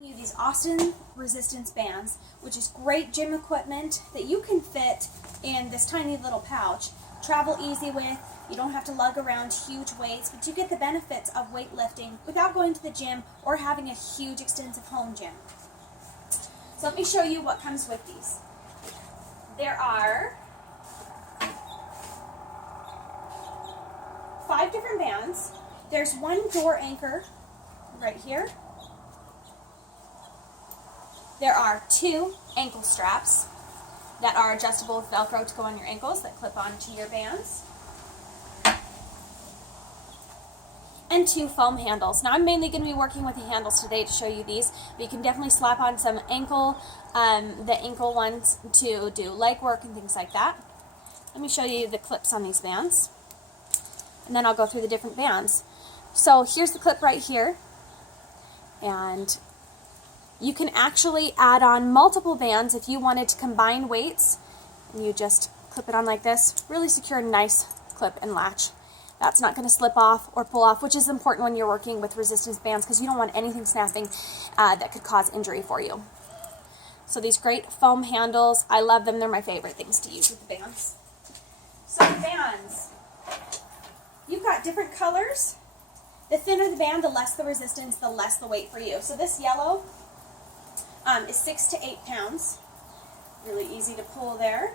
These Austin resistance bands, which is great gym equipment that you can fit in this tiny little pouch. Travel easy with, you don't have to lug around huge weights, but you get the benefits of weightlifting without going to the gym or having a huge extensive home gym. So let me show you what comes with these. There are 5 different bands. There's one door anchor right here. There are 2 ankle straps that are adjustable with Velcro to go on your ankles that clip onto your bands. And 2 foam handles. Now I'm mainly going to be working with the handles today to show you these, but you can definitely slap on some the ankle ones to do leg work and things like that. Let me show you the clips on these bands, and then I'll go through the different bands. So here's the clip right here, and you can actually add on multiple bands if you wanted to combine weights, and you just clip it on like this. Really secure, nice clip and latch. That's not going to slip off or pull off, which is important when you're working with resistance bands because you don't want anything snapping that could cause injury for you. So these great foam handles, I love them. They're my favorite things to use with the bands. So the bands, you've got different colors. The thinner the band, the less the resistance, the less the weight for you. So this yellow is 6 to 8 pounds. Really easy to pull there.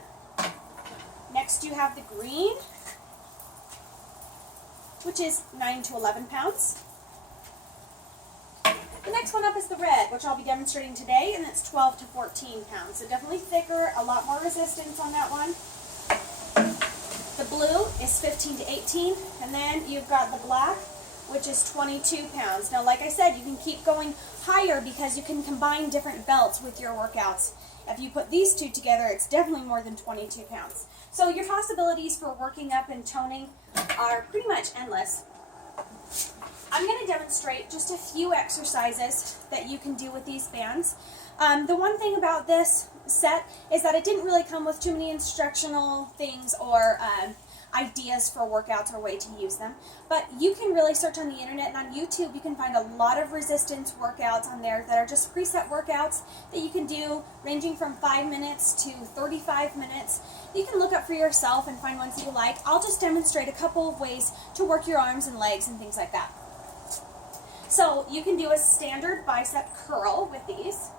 Next you have the green, which is 9 to 11 pounds. The next one up is the red, which I'll be demonstrating today, and it's 12 to 14 pounds. So definitely thicker, a lot more resistance on that one. The blue is 15 to 18, and then you've got the black, which is 22 pounds. Now, like I said, you can keep going higher because you can combine different belts with your workouts. If you put these 2 together, it's definitely more than 22 pounds. So your possibilities for working up and toning are pretty much endless. I'm going to demonstrate just a few exercises that you can do with these bands. The one thing about this set is that it didn't really come with too many instructional things or ideas for workouts or way to use them. But you can really search on the internet, and on YouTube you can find a lot of resistance workouts on there that are just preset workouts that you can do ranging from 5 minutes to 35 minutes. You can look up for yourself and find ones that you like. I'll just demonstrate a couple of ways to work your arms and legs and things like that. So you can do a standard bicep curl with these.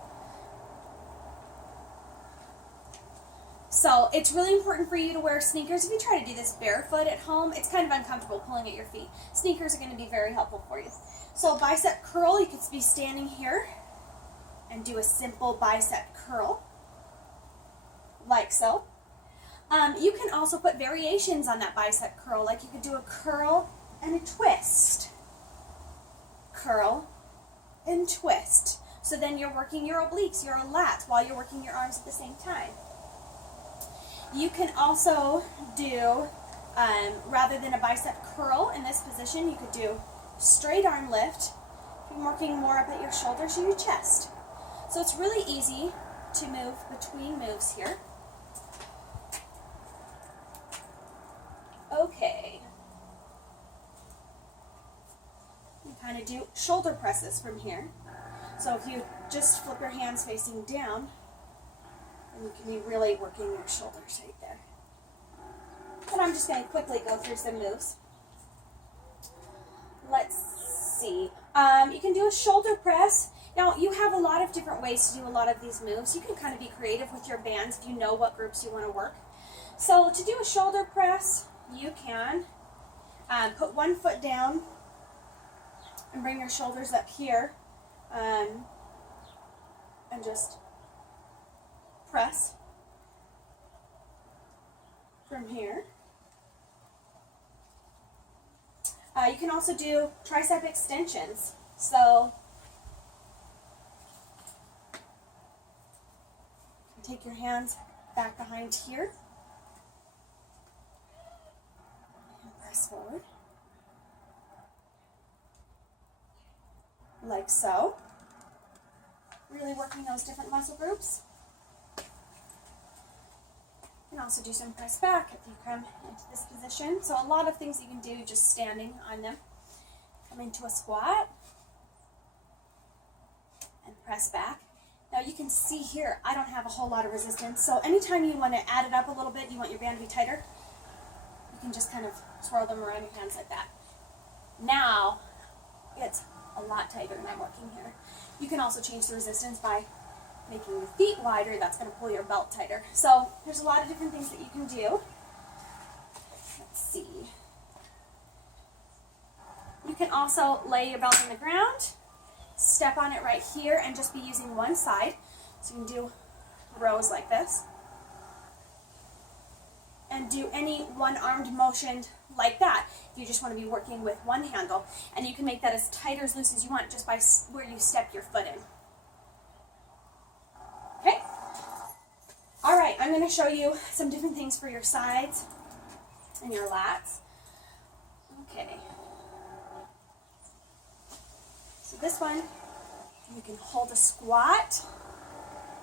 So it's really important for you to wear sneakers. If you try to do this barefoot at home, it's kind of uncomfortable pulling at your feet. Sneakers are going to be very helpful for you. So bicep curl, you could be standing here and do a simple bicep curl, like so. You can also put variations on that bicep curl, like you could do a curl and a twist. Curl and twist. So then you're working your obliques, your lats, while you're working your arms at the same time. You can also do, rather than a bicep curl in this position, you could do straight arm lift. You're working more up at your shoulders or your chest. So it's really easy to move between moves here. Okay. You kind of do shoulder presses from here. So if you just flip your hands facing down, and you can be really working your shoulders right there. And I'm just going to quickly go through some moves. Let's see. You can do a shoulder press. Now, you have a lot of different ways to do a lot of these moves. You can kind of be creative with your bands if you know what groups you want to work. So to do a shoulder press, you can put one foot down and bring your shoulders up here and just press from here. You can also do tricep extensions. So take your hands back behind here and press forward like so. Really working those different muscle groups. You can also do some press back if you come into this position. So a lot of things you can do just standing on them. Come into a squat and press press back. Now you can see here, I don't have a whole lot of resistance, so anytime you want to add it up a little bit, you want your band to be tighter, you can just kind of swirl them around your hands like that. Now, it's a lot tighter than I'm working here. You can also change the resistance by making your feet wider. That's going to pull your belt tighter. So there's a lot of different things that you can do. Let's see. You can also lay your belt on the ground, step on it right here, and just be using one side. So you can do rows like this. And do any one-armed motion like that if you just want to be working with one handle. And you can make that as tight or as loose as you want just by where you step your foot in. Okay? All right, I'm going to show you some different things for your sides and your lats. Okay. So this one, you can hold a squat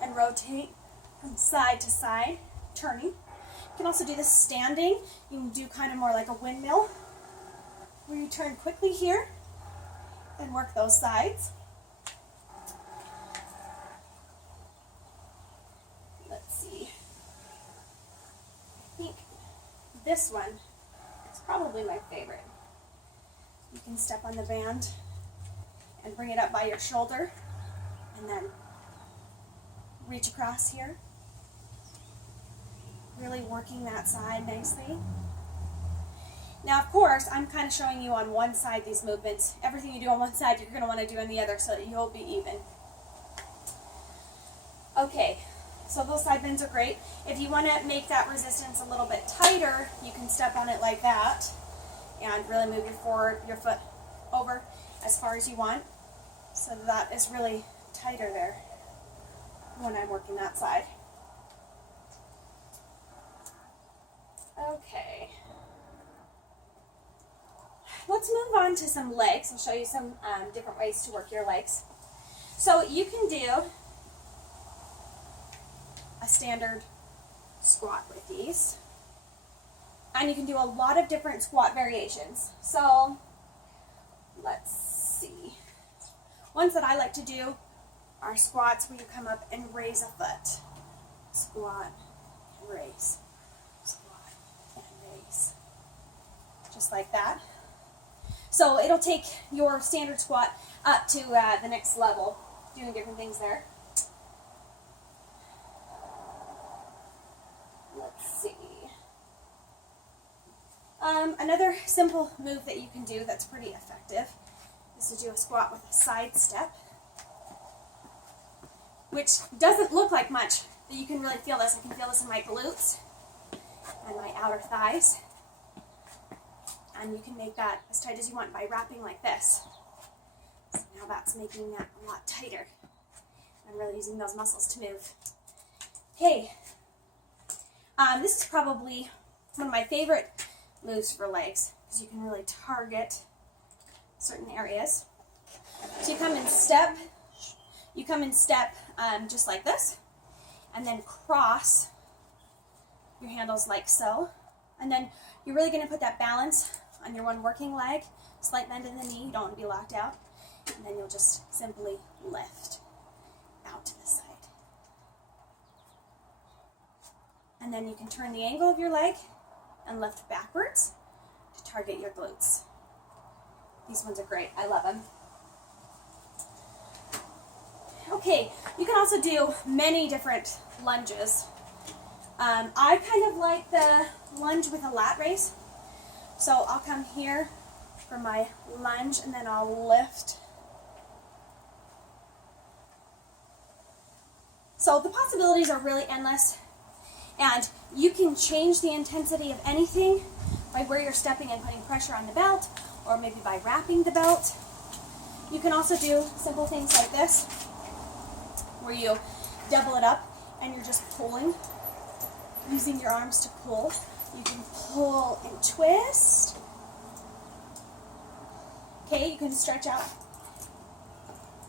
and rotate from side to side, turning. You can also do this standing. You can do kind of more like a windmill, where you turn quickly here and work those sides. Let's see. I think this one is probably my favorite. You can step on the band and bring it up by your shoulder and then reach across here. Really working that side nicely. Now, of course, I'm kind of showing you on one side these movements. Everything you do on one side, you're going to want to do on the other so that you'll be even. Okay, so those side bends are great. If you want to make that resistance a little bit tighter, you can step on it like that and really move your foot over as far as you want. So that is really tighter there when I'm working that side. Okay, let's move on to some legs. I'll show you some different ways to work your legs. So you can do a standard squat with these, and you can do a lot of different squat variations. So let's see. Ones that I like to do are squats where you come up and raise a foot. Squat and raise. Just like that. So it'll take your standard squat up to the next level, doing different things there. Let's see. Another simple move that you can do that's pretty effective is to do a squat with a side step, which doesn't look like much, but you can really feel this. I can feel this in my glutes and my outer thighs. And you can make that as tight as you want by wrapping like this. So now that's making that a lot tighter. I'm really using those muscles to move. Okay, this is probably one of my favorite moves for legs, because you can really target certain areas. So you come in step just like this, and then cross your handles like so. And then you're really going to put that balance on your one working leg, slight bend in the knee, you don't want to be locked out, and then you'll just simply lift out to the side. And then you can turn the angle of your leg and lift backwards to target your glutes. These ones are great, I love them. Okay, you can also do many different lunges. I kind of like the lunge with a lat raise. So I'll come here for my lunge and then I'll lift. So the possibilities are really endless, and you can change the intensity of anything by where you're stepping and putting pressure on the belt, or maybe by wrapping the belt. You can also do simple things like this, where you double it up and you're just pulling, using your arms to pull. You can pull and twist. Okay, you can stretch out.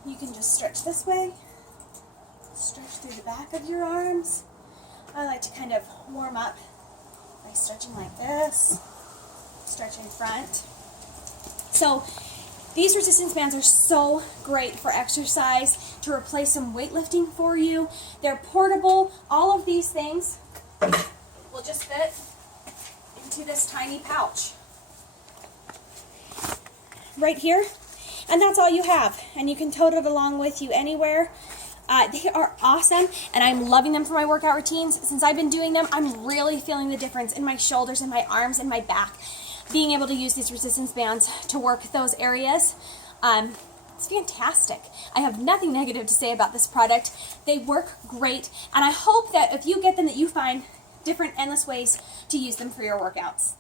You can just stretch this way. Stretch through the back of your arms. I like to kind of warm up by stretching like this. Stretch in front. So these resistance bands are so great for exercise. to replace some weightlifting for you. They're portable. All of these things will just fit into this tiny pouch right here. And that's all you have. And you can tote it along with you anywhere. They are awesome, and I'm loving them for my workout routines. Since I've been doing them, I'm really feeling the difference in my shoulders and my arms and my back. Being able to use these resistance bands to work those areas, it's fantastic. I have nothing negative to say about this product. They work great, and I hope that if you get them that you find different endless ways to use them for your workouts.